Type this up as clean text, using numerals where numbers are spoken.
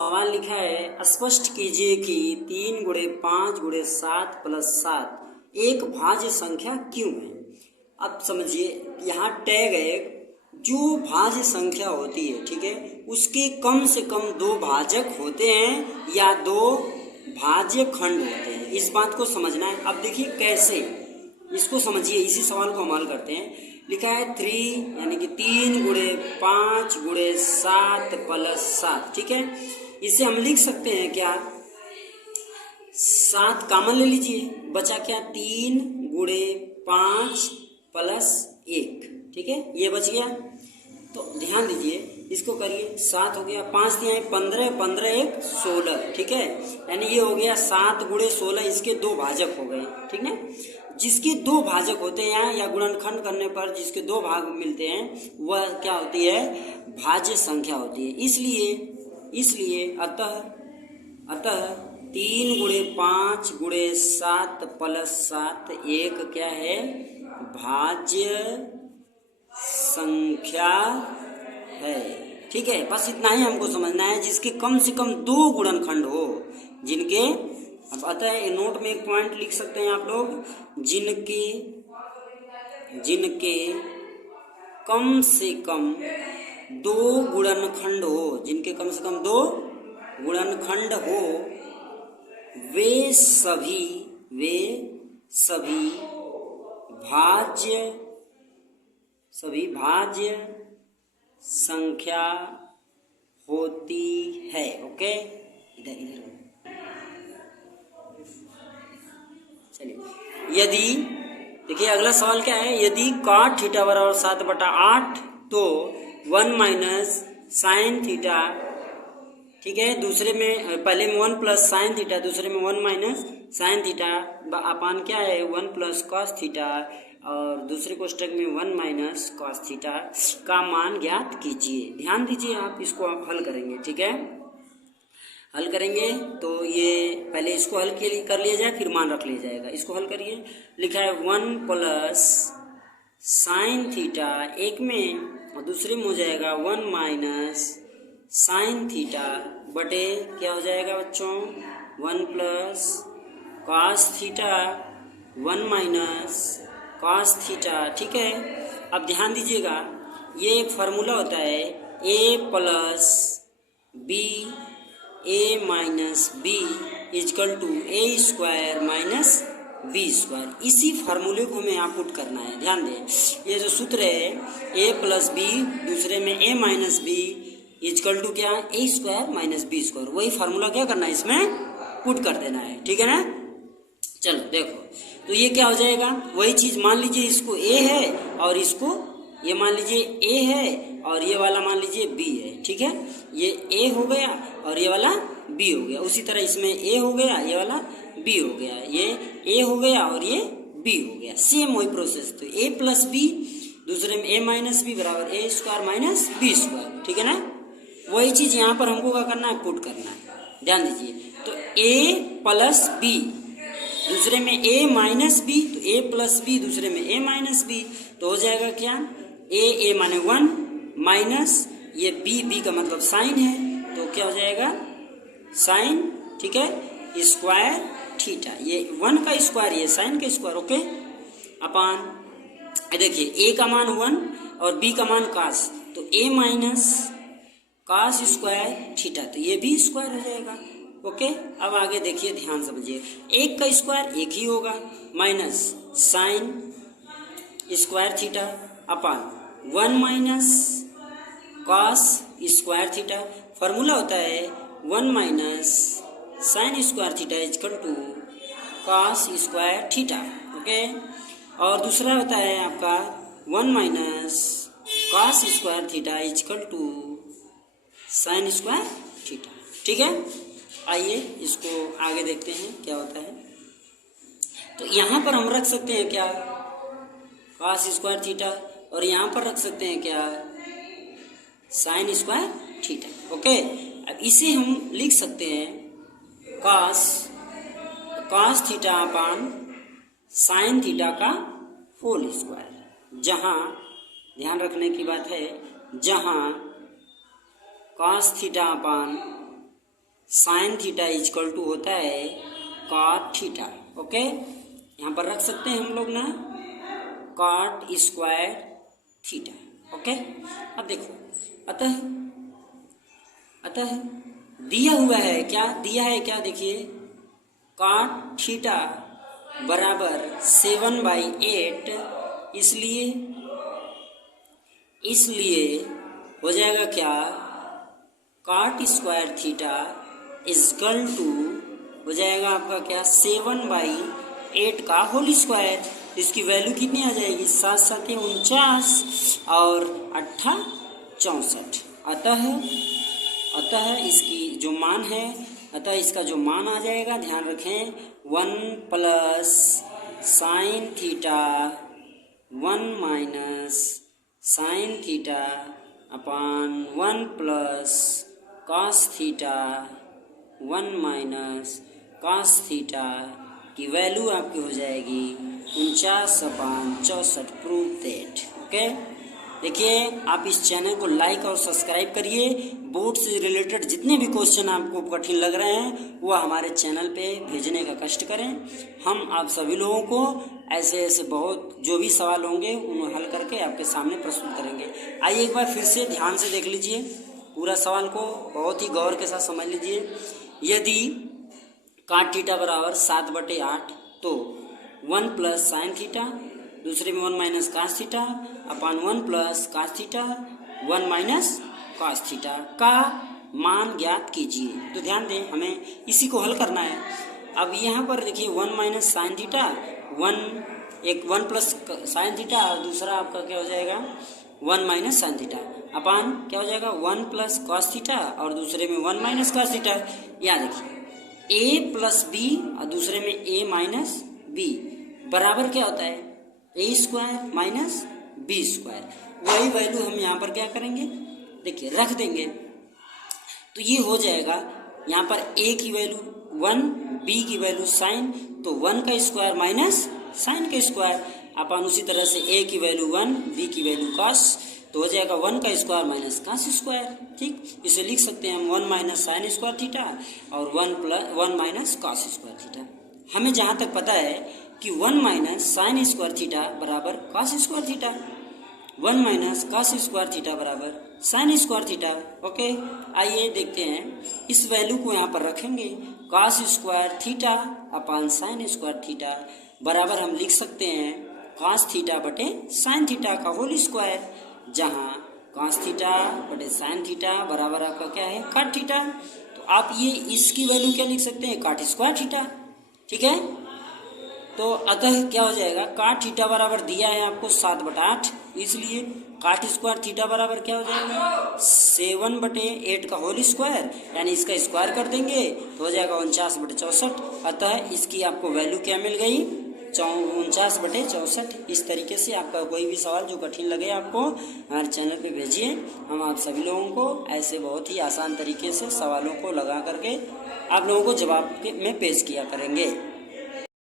सवाल लिखा है, स्पष्ट कीजिए कि 3 गुणे 5 गुणे 7 प्लस 7 एक भाज्य संख्या क्यों है। अब समझिए, यहाँ टैग है जो भाज्य संख्या होती है, ठीक है, उसके कम से कम दो भाजक होते हैं या दो भाज्य खंड होते हैं। इस बात को समझना है। अब देखिए कैसे, इसको समझिए, इसी सवाल को हम हल करते हैं। लिखा है 3 यानी कि 3 गुणे 5 गुणे 7 प्लस 7, ठीक है। इसे हम लिख सकते हैं क्या, 7 कॉमन ले लीजिए, बचा क्या 3 गुणे 5 प्लस 1, ठीक है, ये बच गया। तो ध्यान दीजिए, इसको करिए, 7 हो गया, 5 दिया 15, 15 1 16, ठीक है, यानी ये हो गया 7 गुणे 16, इसके दो भाजक हो गए, ठीक है। जिसके दो भाजक होते हैं या गुणनखंड करने पर जिसके दो भाग मिलते हैं वह क्या होती है, भाज्य संख्या होती है। इसलिए अतः 3 गुणे 5 गुणे 7 प्लस 7 एक क्या है, भाज्य संख्या है, ठीक है। बस इतना ही हमको समझना है, जिसके कम से कम दो गुणनखंड हो, जिनके, अब अतः नोट में एक पॉइंट लिख सकते हैं आप लोग, जिनके कम से कम दो गुणनखंड हो, जिनके कम से कम दो गुणनखंड हो, वे सभी भाज्य संख्या होती है। ओके, इधर चलिए, यदि देखिए अगला सवाल क्या है, यदि cot थीटा बराबर 7/8 तो 1 माइनस साइन थीटा, ठीक है, दूसरे में पहले में 1 प्लस साइन थीटा, दूसरे में 1 माइनस साइन थीटा अपान क्या है 1 प्लस कॉस थीटा, और दूसरे कोष्टक में 1 माइनस कॉस थीटा का मान ज्ञात कीजिए। ध्यान दीजिए, आप इसको आप हल करेंगे, ठीक है, हल करेंगे तो ये पहले इसको हल कर लिया जाए, फिर मान रख लिया जाएगा। इसको हल करिए, लिखा है 1 प्लस साइन थीटा एक में, और दूसरे में हो जाएगा 1 माइनस साइन थीटा बटे क्या हो जाएगा बच्चों, 1 plus cos theta 1 minus cos theta, ठीक है। अब ध्यान दीजिएगा, ये एक फार्मूला होता है a plus b a minus b is equal to a square minus b square. इसी फार्मूले को हमें यहाँ पुट करना है। ध्यान दें, ये जो सूत्र है a प्लस बी, दूसरे में a minus b is equal to क्या, a square minus b square, वही फार्मूला क्या करना है, इसमें पुट कर देना है, ठीक है ना। चलो देखो, तो ये क्या हो जाएगा, वही चीज मान लीजिए इसको a है और इसको ये मान लीजिए a है और ये वाला मान लीजिए b है, ठीक है, ये a हो गया और ये वाला b हो गया। उसी तरह इसमें a हो गया, ये वाला b हो गया, ये a हो गया और ये b हो गया, सेम वही प्रोसेस। तो a प्लस बी, दूसरे में a माइनस बी बराबर ए स्क्वायर माइनस बी स्क्वायर, ठीक है ना। वही चीज यहाँ पर हमको क्या करना है, पुट करना है। ध्यान दीजिए, तो a प्लस बी, दूसरे में a माइनस बी, तो a प्लस बी, दूसरे में a माइनस बी, तो हो जाएगा क्या, a माने 1 माइनस ये b का मतलब साइन है, तो क्या हो जाएगा साइन, ठीक है, स्क्वायर थीटा, ये 1 का स्क्वायर, ये साइन का स्क्वायर, ओके, अपान देखिए a का मान 1 और b का मान cos, तो a minus cos square theta, तो ये भी स्क्वायर हो जाएगा, ओके। अब आगे देखिए, ध्यान समझिए, एक का स्क्वायर एक ही होगा, minus sine square theta upon 1 minus cos square theta. Formula होता है 1 minus sine square theta is equal to cos square theta, okay. और दूसरा होता है आपका 1 minus cos square theta is equal to sine square theta, ठीक है। आइए इसको आगे देखते हैं क्या होता है। तो यहाँ पर हम रख सकते हैं क्या, कॉस स्क्वायर थीटा, और यहाँ पर रख सकते हैं क्या, साइन स्क्वायर थीटा, ओके। अब इसे हम लिख सकते हैं cos theta upon sine theta का होल स्क्वायर, जहाँ ध्यान रखने की बात है, जहाँ cos theta upon sine theta is equal to होता है कॉट थीटा। ओके, यहाँ पर रख सकते हैं हम लोग ना कॉट स्क्वायर थीटा। ओके, अब देखो अतः दिया हुआ है, क्या दिया है, क्या देखिए कॉट थीटा बराबर 7/8, इसलिए हो जाएगा क्या cot square theta is equal to हो जाएगा आपका क्या 7/8 का होल स्क्वायर। इसकी वैल्यू कितनी आ जाएगी 7 7 49 और 8 64। अतः इसकी जो मान है, अतः इसका जो मान आ जाएगा, ध्यान रखें 1 plus sine theta 1 minus sine theta upon 1 plus cos theta 1 minus cos theta की वैल्यू आपकी हो जाएगी 49/64। Prove that. ओके, देखिए आप इस चैनल को लाइक और सब्सक्राइब करिए। बोर्ड से रिलेटेड जितने भी क्वेश्चन आपको कठिन लग रहे हैं वो हमारे चैनल पे भेजने का कष्ट करें। हम आप सभी लोगों को ऐसे बहुत जो भी सवाल होंगे उन्हें हल करके आपके सामने प्रस्तुत करेंगे। आइए एक बार फिर से ध्यान से देख लीजिए पूरा सवाल को, बहुत ही गौर के साथ समझ लीजिए। यदि कॉट थीटा बराबर 7/8 तो 1 प्लस साइन थीटा, दूसरे में 1 minus cos theta upon 1 plus cos theta 1 minus cos theta का मान ज्ञात कीजिए। तो ध्यान दें, हमें इसी को हल करना है। अब यहाँ पर देखिए 1 minus sine theta 1 plus sine theta और दूसरा आपका क्या हो जाएगा 1 माइनस साइन थीटा अपान क्या हो जाएगा 1 प्लस कॉस थीटा और दूसरे में 1 माइनस कॉस थीटा। यहाँ देखिए a प्लस बी और दूसरे में a माइनस बी बराबर क्या होता है a square minus b square. वही वैल्यू हम यहाँ पर क्या करेंगे, देखिए रख देंगे। तो ये हो जाएगा यहाँ पर a की वैल्यू 1, b की वैल्यू साइन, तो 1 का स्क्वायर माइनस साइन का स्क्वायर अपन उसी तरह से a की वैल्यू 1, b की वैल्यू कॉस, तो हो जाएगा 1 का स्क्वायर माइनस कॉस स्क्वायर। ठीक, इसे लिख सकते हैं हम 1 माइनस साइन स्क्वायर थीटा और 1 माइनस कॉस स्क्वायर थीटा। हमें जहाँ तक पता है कि 1 माइनस साइन स्क्वायर थीटा बराबर cos square theta, 1 minus cos square theta बराबर साइन स्क्वायर थीटा। ओके, आइए देखते हैं, इस वैल्यू को यहाँ पर रखेंगे cos square theta upon sign square theta बराबर हम लिख सकते हैं कॉस थीटा बटे साइन थीटा का होल स्क्वायर, जहाँ कॉस थीटा बटे साइन थीटा बराबर आपका क्या है कॉट थीटा। तो आप ये इसकी वैल्यू क्या लिख सकते हैं कॉट स्क्वायर थीटा। ठीक है, तो अतः क्या हो जाएगा कॉट थीटा बराबर दिया है आपको 7/8, इसलिए कॉट स्क्वायर थीटा बराबर क्या हो जाएगा 7/8 का होल स्क्वायर, यानी इसका स्क्वायर कर देंगे तो हो जाएगा 49/64। अतः इसकी आपको वैल्यू क्या मिल गई 49/64। इस तरीके से आपका कोई भी सवाल जो कठिन लगे आपको हमारे चैनल पे भेजिए। हम आप सभी लोगों को ऐसे बहुत ही आसान तरीके से सवालों को लगा करके आप लोगों को जवाब में पेश किया करेंगे।